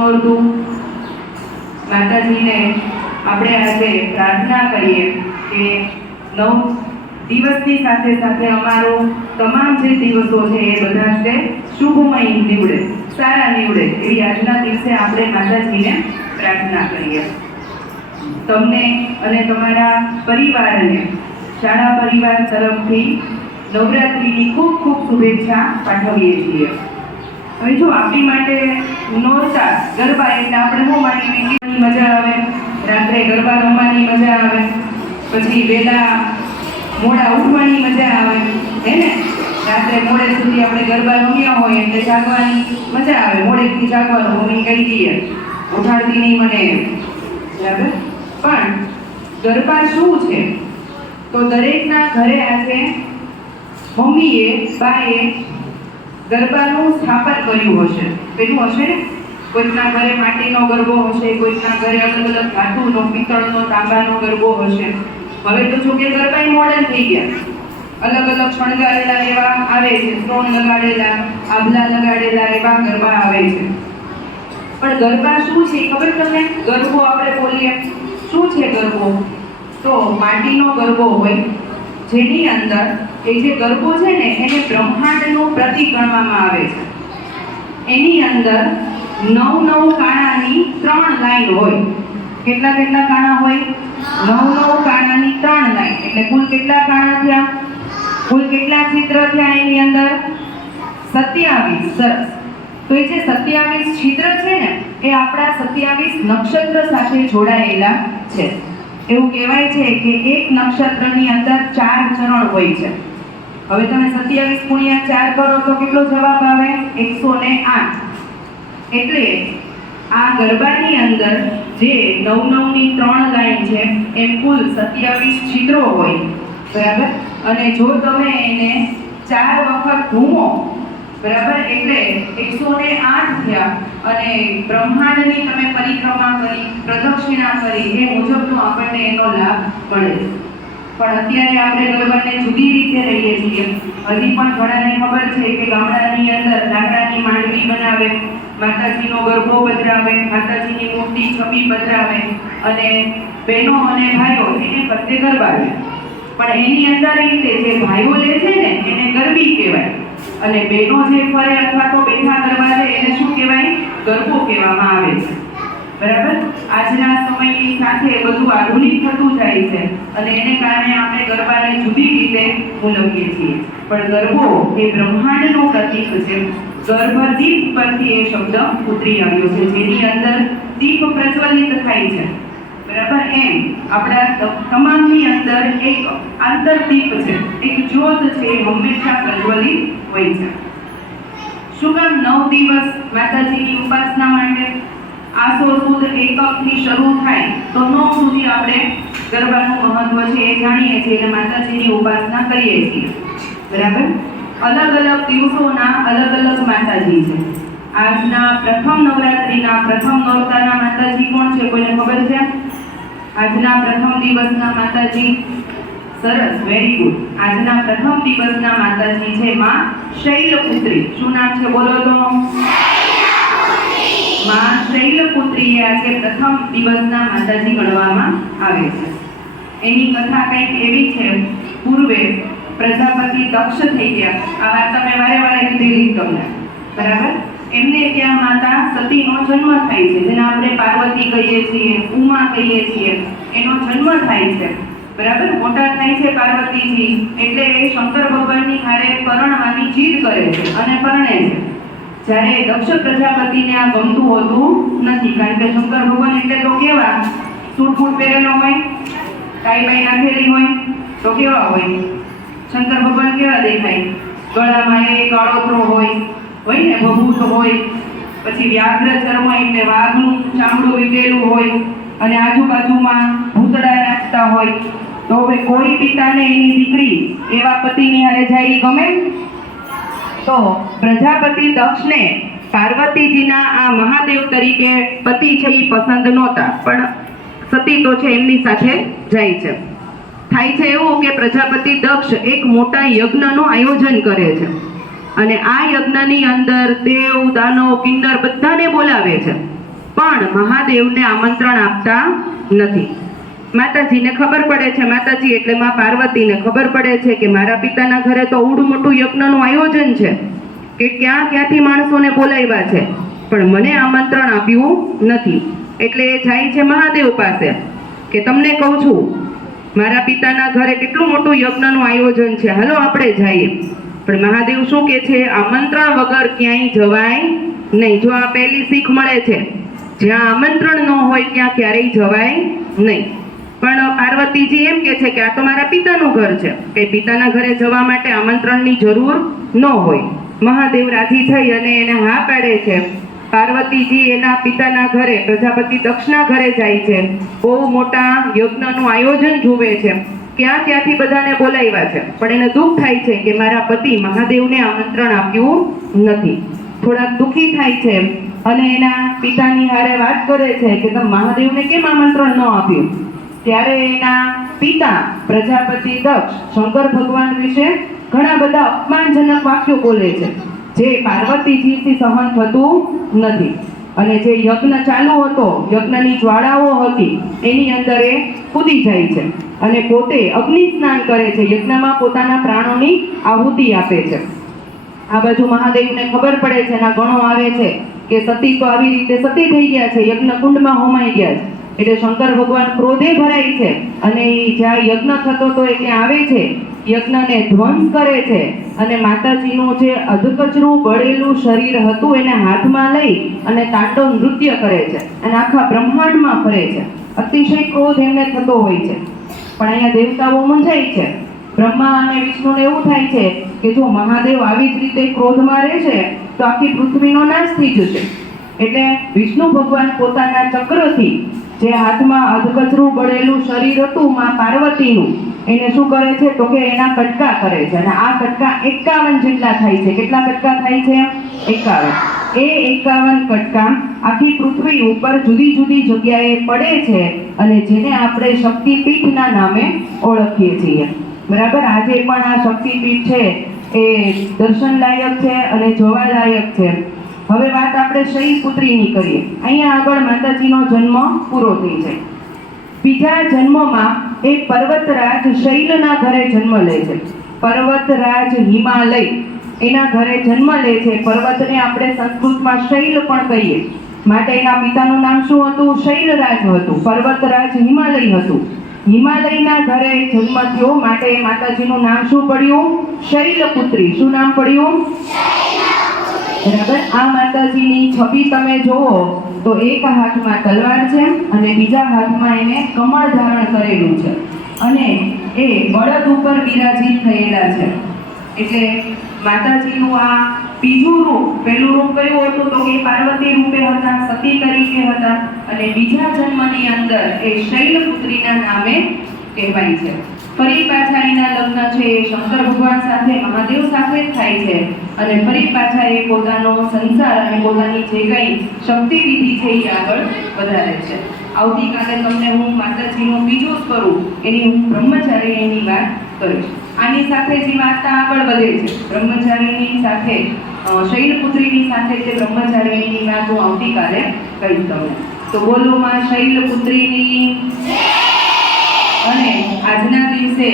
નોરતું માતાજીને આપણે આજે પ્રાર્થના કરીએ કે નવ દિવસની સાથે સાથે અમારો તમામ જે દિવસો છે એ બધા છે શુભમય નીવડે, સારા નીવડે એવી આજના દિવસે આપણે માતાજીને પ્રાર્થના કરીએ. તમને અને તમારા પરિવારને, શાળા પરિવાર તરફથી નવરાત્રિની ખૂબ ખૂબ શુભેચ્છા પાઠવીએ છીએ. હવે જો આપણી માટે નોરતા, ગરબા એટલે આપણે શું માની મજા આવે, રાત્રે ગરબા રમવાની મજા આવે, પછી વેલા મોડા ઉઠવાની મજા આવે, હે ને? રાત્રે મોડે સુધી આપણે ગરબા રમ્યા હોય એટલે જાગવાની મજા આવે. મોડેથી જાગવાનું મમ્મી કહી દઈએ. ઉઠાડતી નહીં મને. બરાબર? પણ ગરબા શું છે? તો દરેકના ઘરે આજે મમ્મીએ, બાએ ગરબાનું સ્થાપન કર્યું હશે. પેલું હશે? ને કોઈકના ઘરે માટીનો ગરબો હશે, કોઈકના ઘરે અલગ અલગ ધાતુનો, પિત્તળનો, તાંબાનો ગરબો હશે. હવે તો જો કે ગરબા મોડર્ન થઈ ગયા. અલગ અલગ શણગારેલા એવા આવે છે, સ્ટોન લગાડેલા, આભલા લગાડેલા એવા ગરબા આવે છે. પણ ગરબા શું છે? ખબર તમને? ગરબો આપણે બોલીએ. શું છે ગરબો? તો માટીનો ગરબો હોય. જેની અંદર એ જે ગરબો છે ને, એને બ્રહ્માંડનું પ્રતિક ગણવામાં આવે છે. એની અંદર નવ નવ કાણાની ત્રણ લાઈન હોય. કેટલા કેટલા કાણા હોય? નવ નવ કાણાની ત્રણ લાઈન. એટલે કુલ કેટલા કાણા થયા? કુલ કેટલા ચિત્ર થયા એની અંદર? સત્યાવીસ. સરસ. તો એ જે સત્યાવીસ છિદ્ર છે ને, એ આપણા સત્યાવીસ નક્ષત્ર સાથે જોડાયેલા છે. એવું કહેવાય છે કે એક નક્ષત્રની અંદર ચાર ચરણ હોય છે. હવે તમે સત્યાવીસ ગુણ્યા ચાર કરો તો કેટલો જવાબ આવે? એકસો ને આઠ. એટલે આ ગરબાની અંદર જે નવ નવની ત્રણ લાઈન છે, એમ કુલ સત્યાવીસ છિદ્રો હોય. બરાબર? અને જો તમે એને ચાર વખત ઘૂમો, બરાબર? એટલે એકસો ને આઠ અને બ્રહ્માંડની તમે પરિક્રમા કરી, પ્રદક્ષિણા કરી, એ મુજબનો આપણને એનો લાભ મળે છે. પણ અત્યારે આપણે ગરબાને જુદી રીતે રહીએ છીએ. હજી પણ ઘણાને ખબર છે કે ગામડાની અંદર લાકડાની માંડવી બનાવે, માતાજીનો ગરબો પધરાવે, માતાજીની મૂર્તિ છબી પધરાવે, અને બહેનો અને ભાઈઓ એને ફરતે ગરબાવે પણ એની અંદર રીતે જે ભાઈઓ લે છે ને, એને ગરબી કહેવાય. અને બહેનો જે ફરે અથવા તો બેઠા ગરબા છે એને શું કહેવાય? ગરબો કહેવામાં આવે છે. બરાબર? આજના સમયની સાથે બધું આધુનિક થતું જાય છે અને એને કારણે આપણે ગરબાને જુદી રીતે મૂલવીએ છીએ. પણ ગરબો એ બ્રહ્માંડનું પ્રતીક છે. ગર્ભદીપ પરથી એ શબ્દ ઉતરી આવ્યો છે, જેની અંદર દીપ પ્રજ્વલિત થાય છે. બરાબર? એમ. આપણા તમામની અંદર એક આંતરદીપ છે. એક જ્યોત છે, એ હંમેશા પ્રજ્વલિત હોય છે. શું કામ નવ દિવસ માતાજીની ઉપાસના માટે? આસો સુદ એકમથી શરૂ થાય તો નવ સુધી આપણે ગરબાનું મહત્વ છે એ જાણીએ છીએ અને માતાજીની ઉપાસના કરીએ છીએ. બરાબર? અલગ અલગ દિવસોના અલગ અલગ માતાજી છે. આજના પ્રથમ નવરાત્રિના પ્રથમ નોરતાના માતાજી કોણ છે? કોઈને ખબર છે? આજના પ્રથમ દિવસના માતાજી. સરસ વેરી ગુડ આજના પ્રથમ દિવસના માતાજી છે માં શૈલપુત્રી. શું નામ છે બોલો તો? માં શૈલપુત્રી આજે પ્રથમ દિવસના માતાજી ગણવામાં આવે છે. એની કથા કંઈક એવી છે, પૂર્વે પ્રજાપતિ દક્ષ થઈ ગયા. આ વાત તમે વારે વારે કીધેલી તમને. બરાબર? એમને ત્યાં માતા સતીનો જન્મ થાય છે. જેને આપણે પાર્વતી કહીએ છીએ, ઉમા કહીએ છીએ, એનો જન્મ થાય છે. બરાબર? મોટા થાય છે પાર્વતીજી, એટલે એ શંકર ભગવાનની હારે પરણવાની જીદ કરે છે અને પરણે છે. જ્યારે દક્ષ પ્રજાપતિને આ ગમતું હોતું નથી, કારણ કે શંકર ભગવાન એટલે તો કેવા? સૂટ બૂટ પહેરેલો હોય ટાઈ બાઈ નાખેલી હોય, તો કેવા હોય? શંકર ભગવાન કેવા દેખાય? ગળામાં એ કાળોતરો હોય હોય ને ભભૂત હોય. પછી વ્યાઘ્ર ચર્મ એટલે વાઘનું ચામડું વીટેલું હોય અને આજુબાજુમાં ભૂતડા નાચતા હોય. તો હવે કોઈ પિતાને એની દીકરી એવા પતિની હારે જાય ગમે? તો પ્રજાપતિ દક્ષને પાર્વતીજીના આ મહાદેવ તરીકે પતિ છે એ પસંદ નહોતા, પણ સતી તો છે એમની સાથે જાય છે. થાય છે એવું કે પ્રજાપતિ દક્ષ એક મોટા યજ્ઞનું આયોજન કરે છે. અને આ યજ્ઞની અંદર દેવ, દાનવ, કિન્નર બધાને બોલાવે છે. પણ મહાદેવને આમંત્રણ આપતા નથી. માતાજીને ખબર પડે છે, માતાજી એટલે માં પાર્વતીને ખબર પડે છે કે મારા પિતાના ઘરે તો ઉડ મોટું યજ્ઞનું આયોજન છે કે ક્યાં ક્યાંથી માણસોને બોલાવ્યા છે. પણ મને આમંત્રણ આપ્યું નથી. એટલે એ જાય છે મહાદેવ પાસે કે તમને કહું છું, મારા પિતાના ઘરે કેટલું મોટું યજ્ઞનું આયોજન છે. હાલો, આપણે જઈએ. પણ મહાદેવ શું કે છે? આમંત્રણ વગર ક્યાંય જવાય નહીં. જો આ પહેલી શીખ મળે છે, જ્યાં આમંત્રણ ન હોય ત્યાં ક્યારેય જવાય નહીં. પણ પાર્વતીજી એમ કે છે કે આ તો મારા પિતાનું ઘર છે, કે પિતાના ઘરે જવા માટે આમંત્રણની જરૂર ન હોય. મહાદેવ રાજી થઈ અને એને હા પાડે છે. પાર્વતીજી એના પિતાના ઘરે, પ્રજાપતિ દક્ષના ઘરે જાય છે. બહુ મોટા યજ્ઞનું આયોજન જુએ છે. ક્યાં ત્યાંથી બધાને બોલાવ્યા છે. પણ એને દુઃખ થાય છે કે મારા પતિ મહાદેવને આમંત્રણ આપ્યું નથી. થોડાક દુઃખી થાય છે અને એના પિતાની હારે વાત કરે છે કે તમે મહાદેવને કેમ આમંત્રણ ન આપ્યું? ત્યારે એના પિતા, પ્રજાપતિ, દક્ષ, શંકર ભગવાન વિશે ઘણા બધા અપમાનજનક વાક્યો બોલે છે, જે પાર્વતીજીથી સહન થતું નથી. અને જે યજ્ઞ ચાલુ હતો, યજ્ઞની જ્વાળાઓ હતી, એની અંદર એ કૂદી જાય છે. અને પોતે અગ્નિ સ્નાન કરે છે. યજ્ઞમાં પોતાના પ્રાણોની આહુતિ આપે છે. આ બાજુ મહાદેવને ખબર પડે છે એના ગણો આવે છે કે સતી તો આવી રીતે સતી થઈ ગયા છે. યજ્ઞ કુંડમાં હોમાઈ ગયા છે. એટલે શંકર ભગવાન ક્રોધે ભરાય છે અને એ જ્યાં યજ્ઞ થતો તો એ ત્યાં આવે છે? યજ્ઞને ધ્વંસ કરે છે અને માતાજીનું જે અધકચરું બળેલું શરીર હતું એને હાથમાં લઈ અને તાંડવ નૃત્ય કરે છે અને આખા બ્રહ્માંડમાં ફરે છે. અતિશય ક્રોધ એમને થતો હોય છે. પણ અહીંયા દેવતાઓ મૂંઝાય છે. બ્રહ્મા અને વિષ્ણુને એવું થાય છે કે જો મહાદેવ આવી જ રીતે ક્રોધમાં રહેશે તો આખી પૃથ્વીનો નાશ થઈ જશે. એટલે વિષ્ણુ ભગવાન પોતાના ચક્રથી જે હાથમાં અધકચરું બળેલું શરીર હતું માં પાર્વતીનું, એને શું કરે છે? તો કે એના કટકા કરે છે. અને આ કટકા એકાવન જેટલા થાય છે. કેટલા કટકા થાય છે? એકાવન. એ એકાવન ફટકા આખી પૃથ્વી ઉપર જુદી જુદી જગ્યાએ પડે છે અને જેને આપણે શક્તિપીઠના નામે ઓળખીએ છીએ. બરાબર? આજે પણ આ શક્તિપીઠ છે, એ દર્શનલાયક છે અને જોવાલાયક છે. હવે વાત આપણે શૈલપુત્રીની કરીએ. અહીંયા આગળ માતાજીનો જન્મ પૂરો થઈ છે. બીજા જન્મમાં એ પર્વતરાજ શૈલના ઘરે જન્મ લે છે. પર્વતરાજ હિમાલય. એના ઘરે જન્મ લે છે. પર્વતને આપણે સંસ્કૃતમાં શૈલ પણ કહીએ. માટે એના પિતાનું નામ શું હતું? શૈલરાજ હતું. પર્વતરાજ હિમાલય હતું. હિમાલયના ઘરે જન્મ થયો. માટે માતાજીનું નામ શું પડ્યું? શૈલપુત્રી. શું નામ પડ્યું? બરાબર. આ માતાજીની છબી તમે જુઓ તો એક હાથમાં તલવાર છે અને બીજા હાથમાં એને કમળ ધારણ કરેલું છે. અને એ બળદ ઉપર બિરાજીત થયેલા છે. એટલે માતાજીનું આ બીજું રૂપ, પહેલું રૂપ કયું હતું તો કે પાર્વતી રૂપે હતા, સતી તરીકે હતા અને બીજા જન્મની અંદર એ શૈલપુત્રીના નામે કહેવાય છે. ફરી પાછા એના લગ્ન છે એ શંકર ભગવાન સાથે, મહાદેવ સાથે થાય છે અને ફરી પાછા એ પોતાનો સંસાર અને પોતાની જે કંઈ શક્તિ વિધિ છે એ આગળ વધારે છે. આવતીકાલે તમને હું માતાજીનું બીજું સ્વરૂપ, એની હું બ્રહ્મચારીની વાત કરીશ. આની સાથે જે વાર્તા આગળ વધે છે બ્રહ્મચારીની સાથે શૈલપુત્રીની સાથે જે બ્રહ્મચારીની વાત હું આવતીકાલે કહીશ તમને. તો બોલો માં શૈલપુત્રીની અને આજના દિવસે